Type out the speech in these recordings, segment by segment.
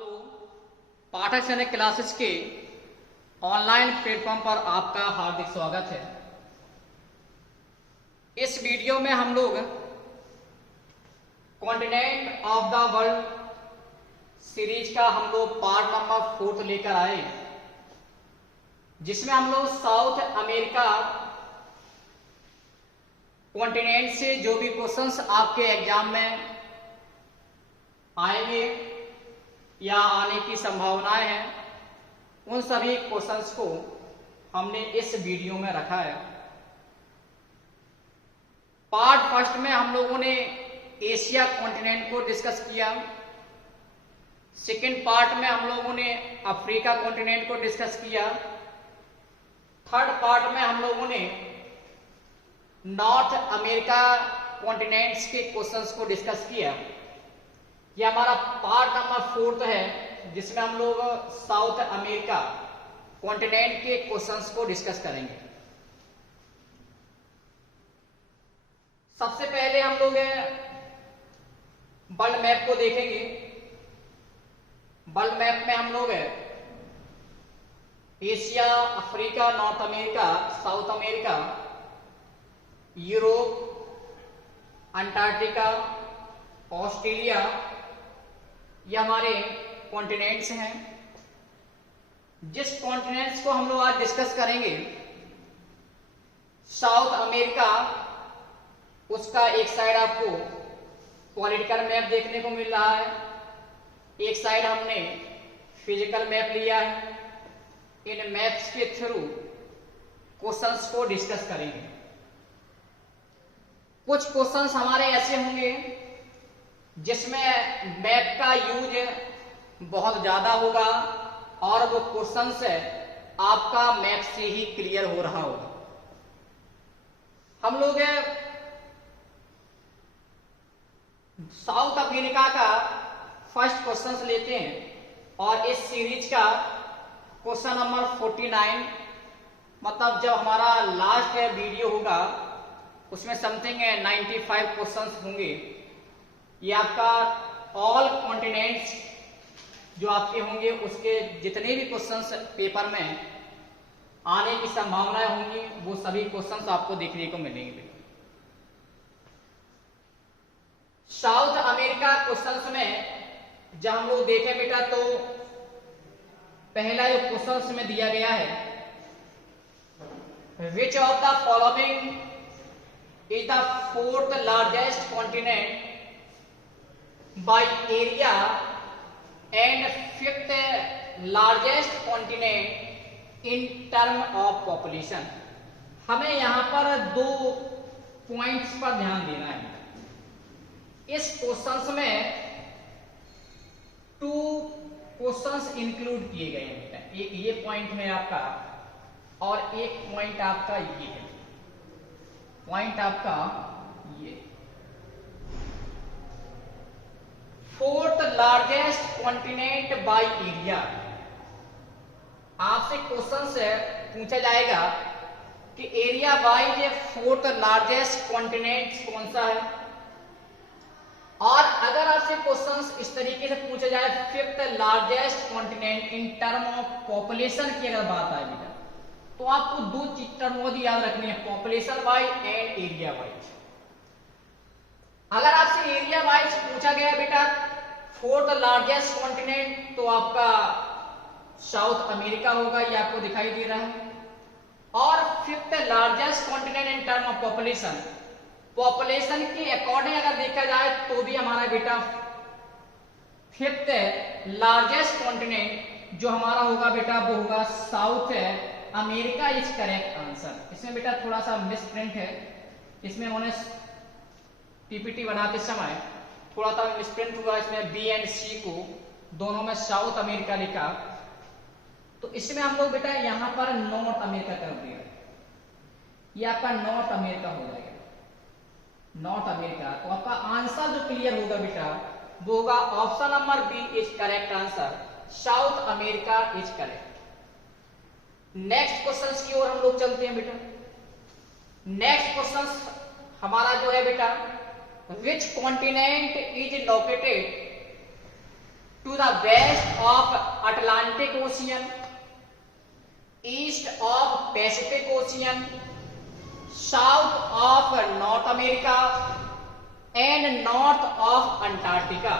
Hello, पाठक channel classes के online platform पर आपका हार्दिक स्वागत है। इस वीडियो में हम लोग continent of the world series का हम लोग पार्ट नंबर 4 लेकर आए, जिसमें हम लोग साउथ अमेरिका कॉन्टिनेंट से जो भी क्वेश्चंस आपके एग्जाम में आएंगे या आने की संभावनाएं हैं, उन सभी क्वेश्चंस को हमने इस वीडियो में रखा है। पार्ट फर्स्ट में हम लोगों ने एशिया कॉन्टिनेंट को डिस्कस किया। सेकेंड पार्ट में हम लोगों ने अफ्रीका कॉन्टिनेंट को डिस्कस किया। थर्ड पार्ट में हम लोगों ने नॉर्थ अमेरिका कॉन्टिनेंट्स के क्वेश्चंस को डिस्कस किया। यह हमारा पार्ट नंबर 4 है, जिसमें हम लोग साउथ अमेरिका कॉन्टिनेंट के क्वेश्चंस को डिस्कस करेंगे। सबसे पहले हम लोग वर्ल्ड मैप को देखेंगे। वर्ल्ड मैप में हम लोग Asia, Africa, north America, south America, Europe, Antarctica, Australia, ये हमारे कॉन्टिनेंट्स हैं। जिस कॉन्टिनेंट्स को हम लोग आज डिस्कस करेंगे, साउथ अमेरिका, उसका एक साइड आपको पॉलिटिकल मैप देखने को मिल रहा है, एक साइड हमने फिजिकल मैप लिया है। इन मैप्स के थ्रू क्वेश्चंस को डिस्कस करेंगे। कुछ क्वेश्चंस हमारे ऐसे होंगे जिसमें मैप का यूज बहुत ज्यादा होगा और वो क्वेश्चंस आपका मैप से ही क्लियर हो रहा होगा। हम लोग साउथ अफ्रीका का फर्स्ट क्वेश्चन लेते हैं और इस सीरीज का क्वेश्चन नंबर 49, मतलब जब हमारा लास्ट वीडियो होगा उसमें समथिंग 95 क्वेश्चंस होंगे। ये आपका ऑल कॉन्टिनेंट्स जो आपके होंगे, उसके जितने भी क्वेश्चंस पेपर में आने की संभावनाएं होंगी, वो सभी क्वेश्चंस आपको देखने को मिलेंगे। साउथ अमेरिका क्वेश्चंस में जब हम लोग देखें बेटा, तो पहला जो क्वेश्चंस में दिया गया है, which of the following is the 4th largest continent by area and 5th largest continent in term of population। हमें यहां पर 2 पॉइंट्स पर ध्यान देना है। इस क्वेश्चंस में 2 क्वेश्चंस इंक्लूड किए गए हैं बेटा। एक ये पॉइंट है आपका और एक पॉइंट आपका ये है। पॉइंट आपका ये 4th largest continent by area. आपसे क्वेश्चन से पूछा जाएगा कि area wise 4th largest continent कौन सा है, और अगर आपसे क्वेश्चन इस तरीके से पूछा जाए 5th largest continent in term of population की अगर बात आए बेटा, तो आपको 2 टर्म याद रखनी है, population wise and area wise. अगर आपसे एरिया वाइज पूछा गया बेटा 4th लार्जेस्ट कॉन्टिनेंट, तो आपका साउथ अमेरिका होगा, ये आपको दिखाई दे रहा है। और 5th largest continent in term of population, population के अकॉर्डिंग अगर देखा जाए तो भी हमारा बेटा 5th लार्जेस्ट कॉन्टिनेंट जो हमारा होगा बेटा, वो होगा south America is correct answer. इसमें बेटा थोड़ा सा मिसप्रिंट है, इसमें उन्होंने पीपीटी बनाते समय थोड़ा सा मिसप्रिंट हुआ। इसमें बी एंड सी को दोनों में साउथ अमेरिका लिखा, तो इसमें हम लोग बेटा यहां पर नॉर्थ अमेरिका कर दिया। ये आपका नॉर्थ अमेरिका हो जाएगा, नॉर्थ अमेरिका। तो आपका आंसर जो क्लियर होगा बेटा, वो होगा option number B is correct answer, South America is correct. Next question की ओर हम लोग चलते हैं बेटा। नेक्स्ट क्वेश्चन हमारा जो है बेटा, which continent is located to the west of Atlantic Ocean, east of Pacific Ocean, south of North America and north of Antarctica.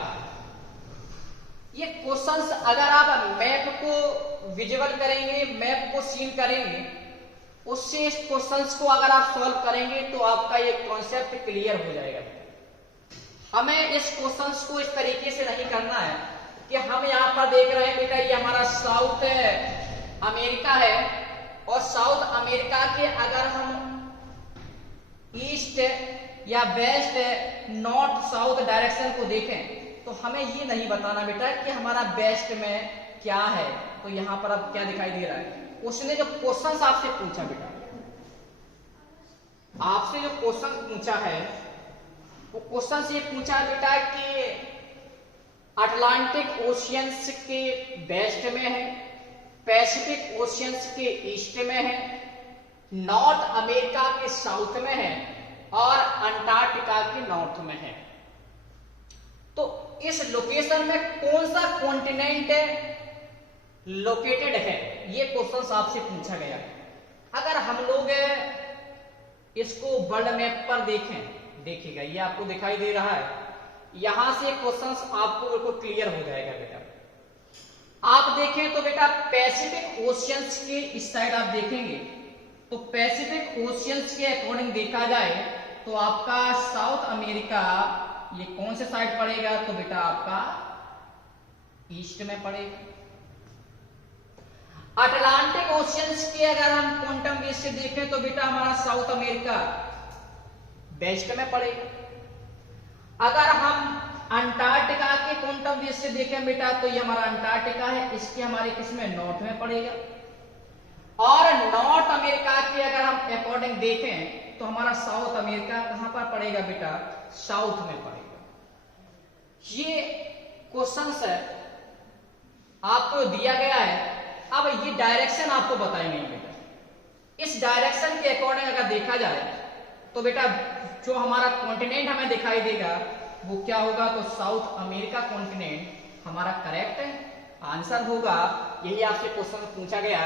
ये क्वेश्चंस अगर आप मैप को विजुअल करेंगे, मैप को सीन करेंगे, उससे इस क्वेश्चंस को अगर आप सॉल्व करेंगे तो आपका ये कॉन्सेप्ट क्लियर हो जाएगा। हमें इस क्वेश्चंस को इस तरीके से नहीं करना है कि हम यहाँ पर देख रहे हैं बेटा ये हमारा साउथ अमेरिका है और साउथ अमेरिका के अगर हम ईस्ट या वेस्ट नॉर्थ साउथ डायरेक्शन को देखें तो हमें ये नहीं बताना बेटा कि हमारा वेस्ट में क्या है। तो यहाँ पर अब क्या दिखाई दे रहा है, उसने जो क्वेश्चन आपसे पूछा बेटा, आपसे जो क्वेश्चन पूछा है वो क्वेश्चन से पूछा है बेटा कि अटलांटिक ओशियंस के वेस्ट में है, पैसिफिक ओशियंस के ईस्ट में है, नॉर्थ अमेरिका के साउथ में है और अंटार्कटिका के नॉर्थ में है। तो इस लोकेशन में कौन सा कॉन्टिनेंट लोकेटेड है, ये क्वेश्चन आपसे पूछा गया। अगर हम लोग इसको वर्ल्ड मैप पर देखें, देखिएगा ये आपको दिखाई दे रहा है, यहां से क्वेश्चन आपको बिल्कुल क्लियर हो जाएगा बेटा। आप देखें तो बेटा पैसिफिक ओशियंस के इस साइड आप देखेंगे तो पैसिफिक ओशियंस के अकॉर्डिंग देखा जाए तो आपका साउथ अमेरिका ये कौन से साइड पड़ेगा, तो बेटा आपका ईस्ट में पड़ेगा। अटलांटिक ओशियंस के अगर हम क्वांटम बेस से देखें तो बेटा हमारा साउथ अमेरिका वेस्ट में पड़ेगा। अगर हम अंटार्कटिका के क्वांटम बेस से देखें बेटा तो ये हमारा अंटार्कटिका है, इसके हमारे किसमें नॉर्थ में पड़ेगा। और नॉर्थ अमेरिका के अगर हम अकॉर्डिंग देखें तो हमारा साउथ अमेरिका कहां पर पड़ेगा बेटा, साउथ में पड़ेगा। ये क्वेश्चंस है आपको दिया गया है। अब ये डायरेक्शन आपको बताएंगे बेटा, इस डायरेक्शन के अकॉर्डिंग अगर देखा जाए तो बेटा जो हमारा कॉन्टिनेंट हमें दिखाई देगा वो क्या होगा, तो साउथ अमेरिका कॉन्टिनेंट हमारा करेक्ट आंसर होगा। यही आपसे क्वेश्चन पूछा गया,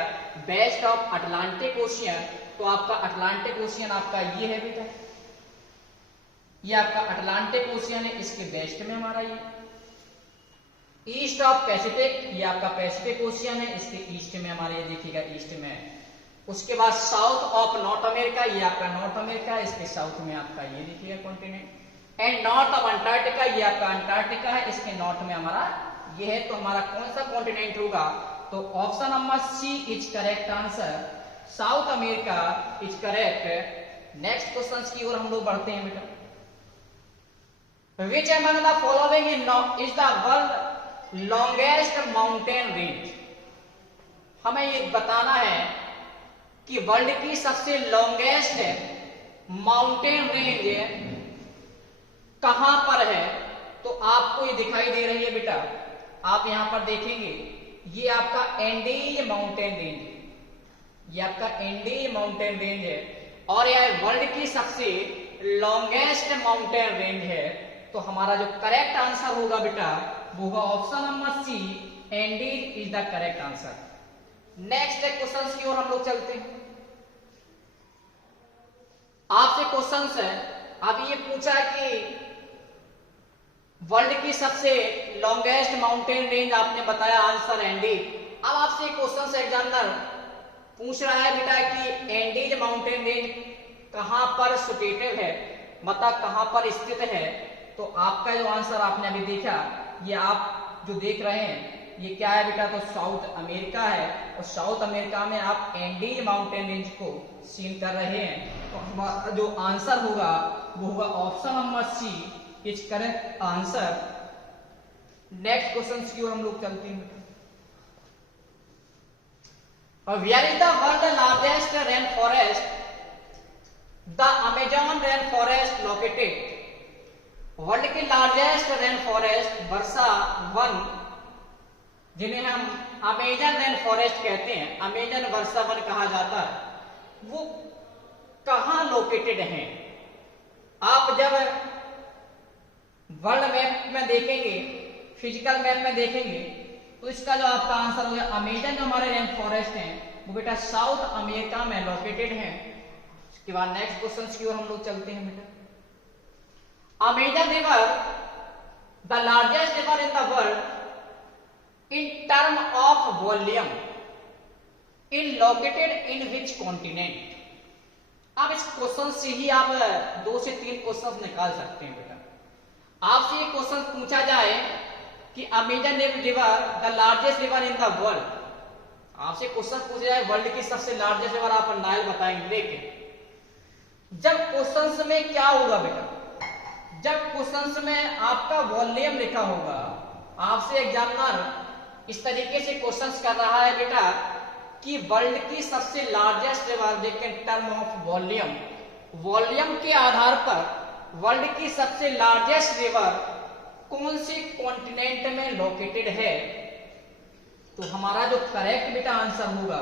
वेस्ट ऑफ अटलांटिक ओशियन, तो आपका अटलांटिक ओशियन आपका ये है बेटा, ये आपका अटलांटिक ओशियन है, इसके वेस्ट में हमारा ये। ईस्ट ऑफ पैसिफिक, ये आपका पैसिफिक ओशियन है, इसके ईस्ट में हमारे ये देखिएगा ईस्ट में। उसके बाद साउथ ऑफ नॉर्थ अमेरिका, ये आपका नॉर्थ अमेरिका है, इसके साउथ में आपका ये देखिएगा continent. And north of Antarctica, ये आपका अंटार्कटिका है, इसके नॉर्थ में हमारा ये है। तो हमारा कौन सा कॉन्टिनेंट होगा, तो option number C is correct answer, South America is correct. Next question की ओर हम लोग बढ़ते हैं बेटा। Which among the following is the world longest mountain range? हमें ये बताना है कि वर्ल्ड की सबसे लॉन्गेस्ट माउंटेन रेंज कहां पर है। तो आपको ये दिखाई दे रही है बेटा, आप यहां पर देखेंगे ये आपका एंडीज माउंटेन रेंज, ये आपका एंडीज माउंटेन रेंज है और यह वर्ल्ड की सबसे लॉन्गेस्ट माउंटेन रेंज है। तो हमारा जो करेक्ट आंसर होगा बेटा वो होगा option number C, Andes is the correct answer. Next question की ओर हम लोग चलते हैं। आपसे क्वेश्चन है, अब ये पूछा कि वर्ल्ड की सबसे लॉन्गेस्ट माउंटेन रेंज आपने बताया आंसर एंडीज। अब आपसे क्वेश्चन से एग्जामिनर पूछ रहा है बेटा कि एंडीज माउंटेन रेंज कहां पर सिचुएटेड है, मतलब कहां पर स्थित है। तो आपका जो आंसर आपने अभी देखा, ये आप जो देख रहे हैं ये क्या है बेटा, तो साउथ अमेरिका है और साउथ अमेरिका में आप एंडीज माउंटेन रेंज को सीन कर रहे हैं। तो हमारा जो आंसर होगा वो होगा option number C is correct answer. Next question की ओर हम लोग चलते हैं। Where is the world largest rain forest, the Amazon rain forest located. World की लार्जेस्ट रेन फॉरेस्ट वर्षा वन, जिन्हें हम अमेजन रेन फॉरेस्ट कहते हैं, अमेजन वर्षा वन कहा जाता है, वो कहां लोकेटेड है। आप जब वर्ल्ड मैप में देखेंगे फिजिकल मैप में देखेंगे तो इसका जो आपका आंसर होगा अमेजन जो हमारे रेन फॉरेस्ट हैं वो बेटा साउथ अमेरिका में लोकेटेड है। उसके बाद नेक्स्ट क्वेश्चन की ओर हम लोग चलते हैं बेटा। Amazon river the largest river in the world in term of volume in located in which continent. अब इस क्वेश्चन से ही आप 2 से 3 क्वेश्चन निकाल सकते हैं बेटा। आपसे ये क्वेश्चन पूछा जाए कि Amazon river the largest river in the world, आपसे क्वेश्चन पूछा जाए वर्ल्ड की सबसे लार्जेस्ट रिवर, आप नाइल बताएंगे। लेकिन जब क्वेश्चन में क्या होगा बेटा, जब क्वेश्चन में आपका वॉल्यूम लिखा होगा, आपसे एग्जामिनर इस तरीके से क्वेश्चन कर रहा है बेटा कि वर्ल्ड की सबसे लार्जेस्ट रिवर, लेकिन टर्म ऑफ वॉल्यूम, वॉल्यूम के आधार पर वर्ल्ड की सबसे लार्जेस्ट रिवर कौन से कॉन्टिनेंट में लोकेटेड है, तो हमारा जो करेक्ट बेटा आंसर होगा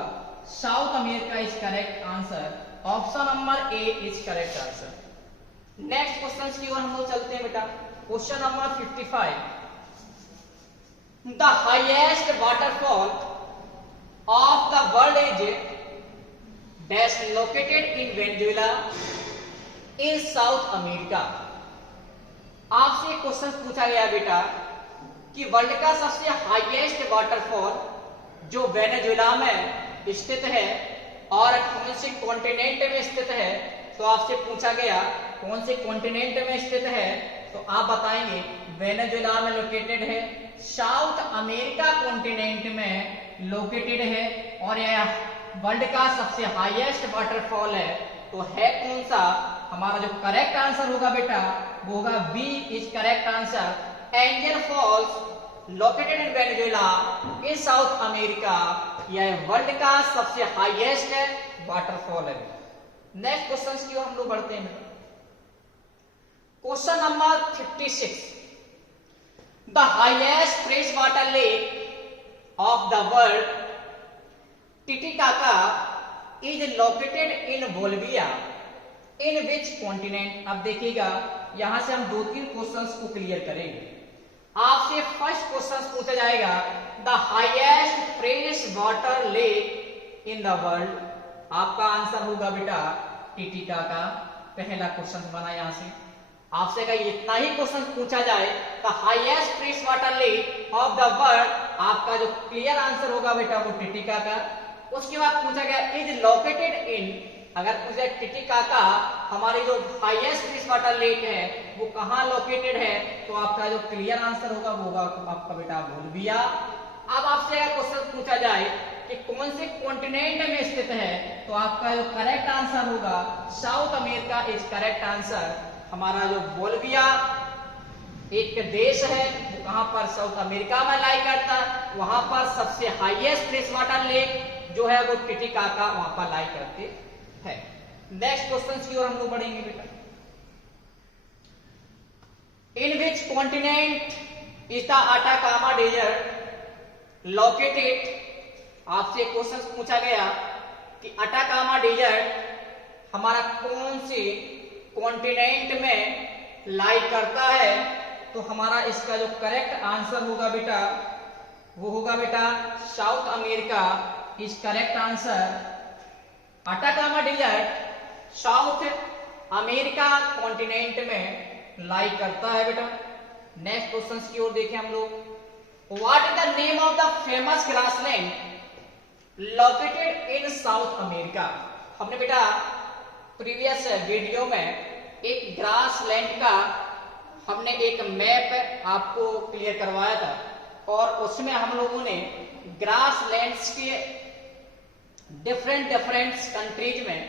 south America is correct answer. Option number A is correct answer. Next question की ओर हम लोग चलते हैं बेटा। Question number 55, the highest waterfall of the world is dash located in Venezuela in South America. आपसे क्वेश्चन पूछा गया बेटा कि वर्ल्ड का सबसे हाईएस्ट वाटरफॉल जो वेनेजुएला में स्थित है और कौन से कॉन्टिनेंट में स्थित है, तो आपसे पूछा गया कौन से कॉन्टिनेंट में स्थित है, तो आप बताएंगे वेनेजुएला में लोकेटेड है, साउथ अमेरिका कॉन्टिनेंट में लोकेटेड है, और यह वर्ल्ड का सबसे हाईएस्ट वाटरफॉल है। तो है कौन सा? हमारा जो करेक्ट आंसर होगा बेटा वो होगा B is correct answer. Angel Falls located in Venezuela in South America, यह वर्ल्ड का सबसे हाईएस्ट वाटरफॉल है। नेक्स्ट क्वेश्चन की ओर हम लोग बढ़ते हैं। Question number 56, the highest fresh water lake of the world Titicaca is located in Bolivia in which continent. अब देखिएगा यहां से हम 2-3 क्वेश्चंस को क्लियर करेंगे। आपसे फर्स्ट क्वेश्चन पूछा जाएगा the highest fresh water lake in the world, आपका आंसर होगा बेटा टिटिकाका। पहला क्वेश्चन बना यहां से। आपसे अगर इतना ही क्वेश्चन पूछा जाए the highest fresh water lake of the world, आपका जो क्लियर आंसर होगा बेटा वो टिटिकाका। उसके बाद पूछा गया इज लोकेटेड इन, अगर पूछा टिटिकाका हमारी जो हाईएस्ट फ्रेश वाटर लेक है वो कहां लोकेटेड है, तो आपका जो क्लियर आंसर होगा वो होगा आपका बेटा बोलिविया। अब आपसे अगर क्वेश्चन पूछा जाए कि कौन से कॉन्टिनेंट में स्थित है, तो आपका जो करेक्ट आंसर होगा south America is correct answer. हमारा जो बोलिविया एक देश है वो कहां पर साउथ अमेरिका में लाई करता है, वहां पर सबसे हाईएस्ट फ्रेश वाटर लेक जो है वो टिटिकाका वहां पर लाई करते हैं। नेक्स्ट क्वेश्चन की ओर हम लोग बढ़ेंगे बेटा। In which continent is the Atacama desert located. आपसे क्वेश्चन पूछा गया कि अटाकामा डेजर्ट हमारा कौन से कॉन्टिनेंट में लाई करता है, तो हमारा इसका जो करेक्ट आंसर होगा बेटा वो होगा बेटा South America is correct answer. Atacama desert South America continent में लाई करता है बेटा। नेक्स्ट क्वेश्चन की ओर देखें हम लोग। What is the name of the famous grassland located in South America. हमने बेटा प्रीवियस वीडियो में एक ग्रासलैंड का हमने एक मैप आपको क्लियर करवाया था, और उसमें हम लोगों ने ग्रासलैंड्स के डिफरेंट कंट्रीज में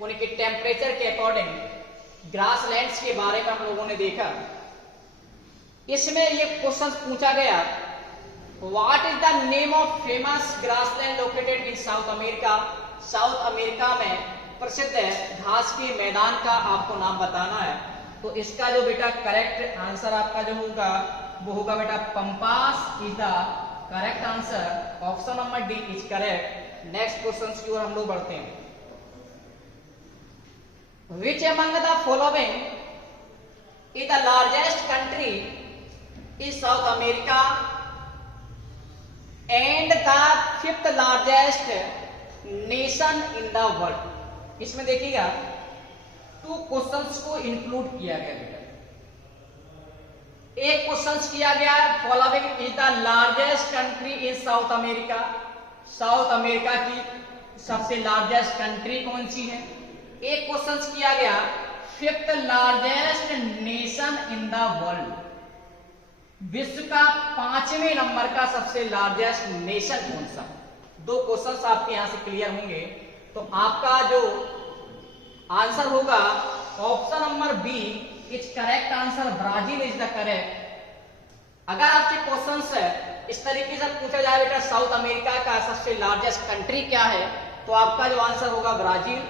उनके टेम्परेचर के अकॉर्डिंग ग्रासलैंड्स के बारे में हम लोगों ने देखा। इसमें ये क्वेश्चन पूछा गया what is the name of famous grassland located in South America. South America में प्रसिद्ध घास के मैदान का आपको नाम बताना है, तो इसका जो बेटा करेक्ट आंसर आपका जो होगा वो होगा बेटा pampas is the correct answer. Option number D is correct. Next question की ओर हम लोग बढ़ते हैं। Which among the following is the largest country is south America and the fifth largest nation in the world. इसमें देखिएगा 2 questions को include किया गया बेटा। एक क्वेश्चन किया गया following is the largest country in South America. South America की सबसे लार्जेस्ट कंट्री कौन सी है। एक क्वेश्चन किया गया fifth largest nation in the world, विश्व का 5वें नंबर का सबसे लार्जेस्ट नेशन कौन सा। 2 क्वेश्चंस आपके यहां से क्लियर होंगे तो आपका जो आंसर होगा option number B is correct answer, Brazil is the correct. अगर आपसे क्वेश्चन इस तरीके से पूछा जाए बेटा साउथ अमेरिका का सबसे लार्जेस्ट कंट्री क्या है तो आपका जो आंसर होगा ब्राजील।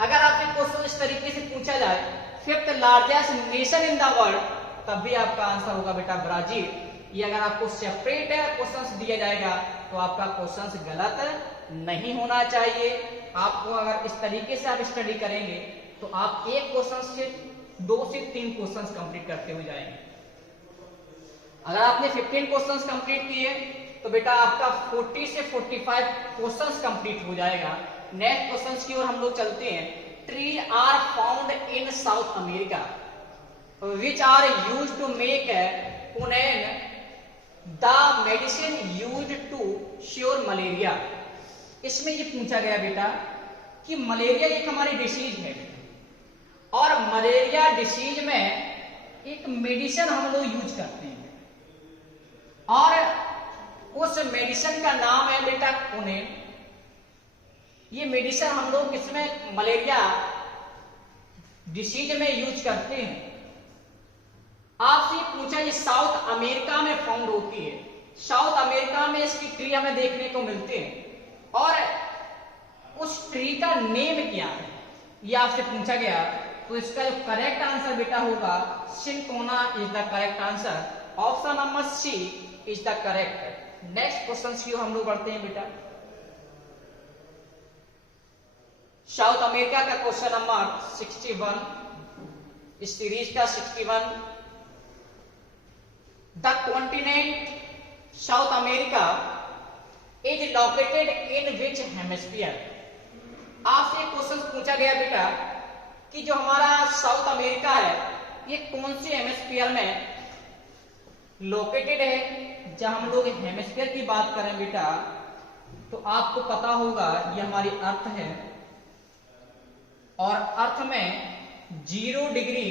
अगर आपसे क्वेश्चन इस तरीके से पूछा जाए fifth largest nation in the world तब भी आपका आंसर होगा बेटा ब्राजील। ये अगर आपको सेपरेट क्वेश्चंस दिया जाएगा तो आपका क्वेश्चंस गलत नहीं होना चाहिए। आपको अगर इस तरीके से आप स्टडी करेंगे तो आप एक क्वेश्चन से 2 से 3 क्वेश्चंस कंप्लीट करते हुए जाएंगे। अगर आपने 15 क्वेश्चंस कंप्लीट किए तो बेटा आपका 40 से 45 क्वेश्चंस कंप्लीट हो जाएगा। नेक्स्ट क्वेश्चंस की ओर हम लोग चलते हैं। Tree are found in South America which are used to make quinine, the medicine used to cure malaria। इसमें ये पूछा गया बेटा कि मलेरिया एक हमारी डिसीज है और मलेरिया डिसीज में एक मेडिसिन हम लोग यूज करते हैं और उस मेडिसिन का नाम है बेटा क्विनाइन। ये मेडिसिन हम लोग किसमें मलेरिया डिसीज में यूज करते हैं। आपसे पूछा ये साउथ अमेरिका में फाउंड होती है। साउथ अमेरिका में इसकी ट्री हमें देखने को मिलते हैं और उस ट्री का नेम क्या है ये आपसे पूछा गया तो इसका जो करेक्ट आंसर बेटा होगा cinchona is the correct answer. Option number C is the correct. Next question की हम लोग बढ़ते हैं बेटा। साउथ अमेरिका का क्वेश्चन नंबर 61 इस सीरीज का 61। The continent South America is located in which hemisphere। आपसे एक क्वेश्चन पूछा गया बेटा कि जो हमारा साउथ अमेरिका है ये कौन से हेमिस्फीयर में लोकेटेड है। जब हम लोग हेमिस्फीयर की बात करें बेटा तो आपको पता होगा ये हमारी अर्थ है और अर्थ में 0 डिग्री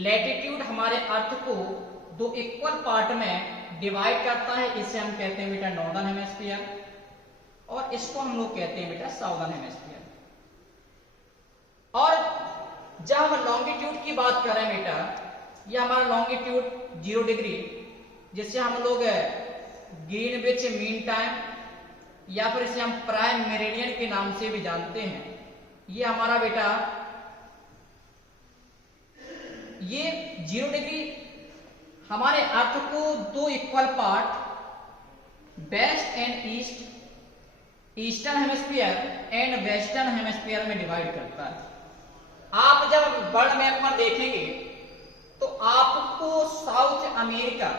लैटिट्यूड हमारे अर्थ को 2 इक्वल पार्ट में डिवाइड करता है। इसे हम कहते हैं बेटा नॉर्दर्न हेमिस्फीयर और इसको हम लोग कहते हैं बेटा साउदर्न हेमिस्फीयर। और जब हम लॉन्गिट्यूड की बात करें बेटा ये हमारा लॉन्गिट्यूड 0 डिग्री जिससे हम लोग ग्रीनविच मीन टाइम या फिर इसे हम प्राइम मेरिडियन के नाम से भी जानते हैं। ये हमारा बेटा ये 0 डिग्री हमारे अर्थ को 2 equal part west and east, eastern hemisphere and western hemisphere में डिवाइड करता है। आप जब वर्ल्ड मैप पर देखेंगे तो आपको साउथ अमेरिका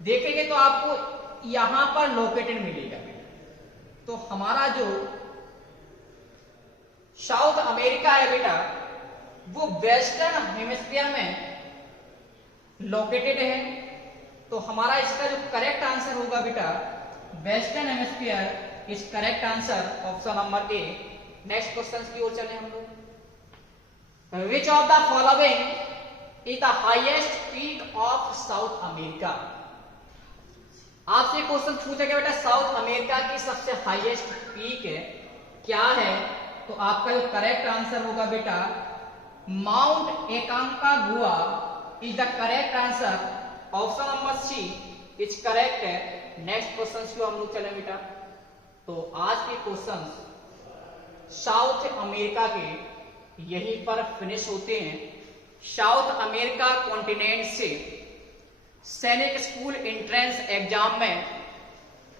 देखेंगे तो आपको यहां पर लोकेटेड मिलेगा। तो हमारा जो साउथ अमेरिका है बेटा वो वेस्टर्न हेमिस्फीयर में लोकेटेड है। तो हमारा इसका जो करेक्ट आंसर होगा बेटा western hemisphere is correct answer, option number A. Next question की ओर चले हम लोग। Which of the following is the highest peak of south America. आपसे क्वेश्चन पूछा गया बेटा साउथ अमेरिका की सबसे हाईएस्ट पीक क्या है तो आपका जो करेक्ट आंसर होगा बेटा Mount Aconcagua is the correct answer, option number C is correct है। नेक्स्ट क्वेश्चन को हम लोग चले बेटा। तो आज के क्वेश्चन साउथ अमेरिका के यहीं पर फिनिश होते हैं। साउथ अमेरिका कॉन्टिनेंट से सैनिक स्कूल एंट्रेंस एग्जाम में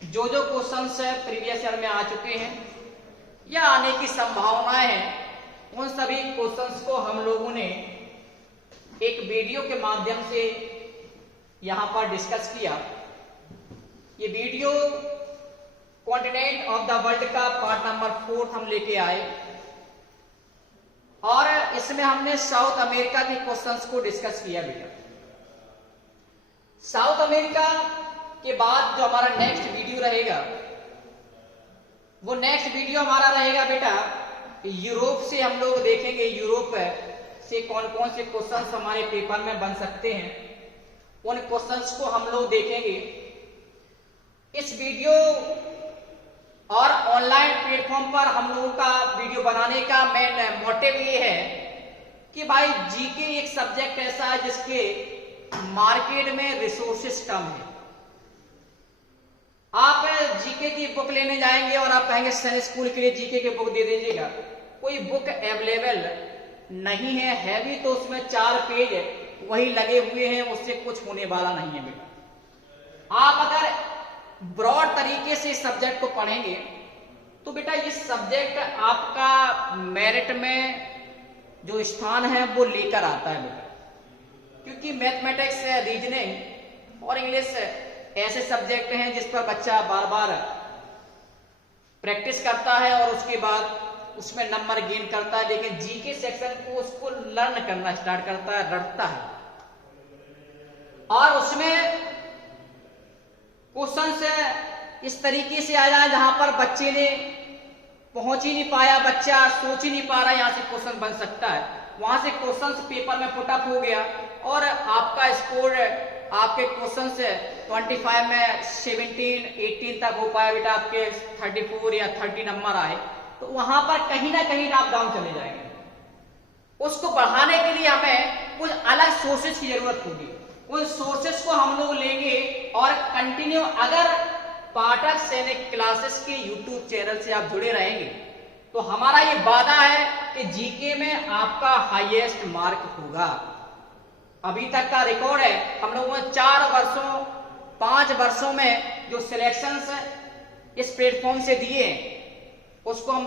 जो क्वेश्चंस प्रीवियस ईयर में आ चुके हैं या आने की संभावनाएं हैं उन सभी क्वेश्चंस को हम लोगों ने एक वीडियो के माध्यम से यहां पर डिस्कस किया। ये video continent of the world का पार्ट नंबर 4 हम लेके आए और इसमें हमने साउथ अमेरिका के क्वेश्चंस को डिस्कस किया बेटा। साउथ अमेरिका के बाद जो हमारा नेक्स्ट वीडियो रहेगा, वो नेक्स्ट वीडियो हमारा रहेगा बेटा यूरोप से। हम लोग देखेंगे यूरोप से कौन कौन से क्वेश्चंस हमारे पेपर में बन सकते हैं, उन क्वेश्चंस को हम लोग देखेंगे। इस वीडियो और ऑनलाइन प्लेटफॉर्म पर हम लोगों का वीडियो बनाने का मेन मोटिव ये है कि भाई जीके एक सब्जेक्ट ऐसा है जिसके मार्केट में रिसोर्सेस कम है। आप जीके की बुक लेने जाएंगे और आप कहेंगे सर स्कूल के लिए जीके की बुक दे दीजिएगा, कोई बुक अवेलेबल नहीं है भी तो उसमें 4 पेज वही लगे हुए हैं, उससे कुछ होने वाला नहीं है बेटा। आप अगर ब्रॉड तरीके से इस सब्जेक्ट को पढ़ेंगे तो बेटा ये सब्जेक्ट आपका मेरिट में जो स्थान है वो लेकर आता है बेटा, क्योंकि मैथमेटिक्स, रीजनिंग और इंग्लिश ऐसे सब्जेक्ट हैं जिस पर बच्चा बार बार प्रैक्टिस करता है और उसके बाद उसमें नंबर गेन करता है, लेकिन जीके सेक्शन को उसको लर्न करना स्टार्ट करता है, रटता है और उसमें क्वेश्चन इस तरीके से आ जाए जहां पर बच्चे ने पहुंच ही नहीं पाया, बच्चा सोच ही नहीं पा रहा, यहां से क्वेश्चन बन सकता है। वहां से क्वेश्चन पेपर में पुटअप हो गया और आपका स्कोर, आपके क्वेश्चन से 25 में 17, 18 तक हो पाया बेटा, आपके 34 या 30 नंबर आए, तो वहां पर कहीं ना कहीं आप डाउन चले जाएंगे। उसको बढ़ाने के लिए हमें कुछ अलग सोर्सेज की जरूरत होगी। उन सोर्सेस को हम लोग लेंगे और कंटिन्यू, अगर पाठक सैनिक क्लासेस के यूट्यूब चैनल से आप जुड़े रहेंगे तो हमारा ये वादा है कि जीके में आपका हाईएस्ट मार्क होगा। अभी तक का रिकॉर्ड है, हम लोगों ने 5 वर्षों में जो सिलेक्शंस इस प्लेटफॉर्म से दिए उसको हम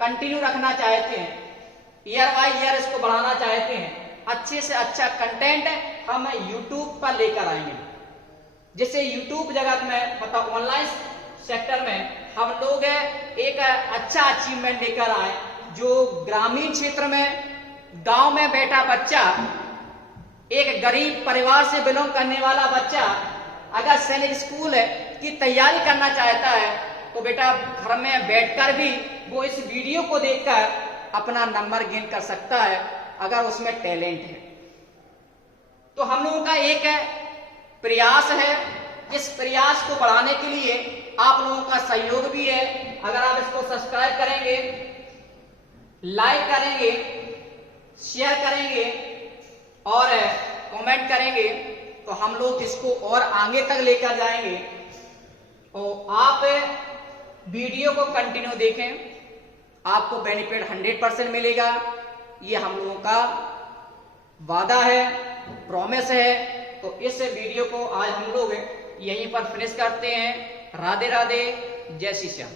कंटिन्यू रखना चाहते हैं, ईयर बाय ईयर इसको बढ़ाना चाहते हैं। अच्छे से अच्छा कंटेंट हम YouTube पर लेकर आएंगे, जिससे YouTube जगत में मतलब ऑनलाइन सेक्टर में हम लोग एक अच्छा अचीवमेंट लेकर आए, जो ग्रामीण क्षेत्र में गांव में बैठा बच्चा, एक गरीब परिवार से बिलोंग करने वाला बच्चा अगर सैनिक स्कूल की तैयारी करना चाहता है तो बेटा घर में बैठकर भी वो इस वीडियो को देखकर अपना नंबर गेन कर सकता है अगर उसमें टैलेंट है। तो हम लोगों का एक प्रयास है, इस प्रयास को बढ़ाने के लिए आप लोगों का सहयोग भी है। अगर आप इसको सब्सक्राइब करेंगे, लाइक करेंगे, शेयर करेंगे और कमेंट करेंगे तो हम लोग इसको और आगे तक लेकर जाएंगे। तो आप वीडियो को कंटिन्यू देखें, आपको बेनिफिट 100% मिलेगा, ये हम लोगों का वादा है, प्रॉमिस है। तो इस वीडियो को आज हम लोग यहीं पर फिनिश करते हैं। राधे राधे, जय श्री श्याम।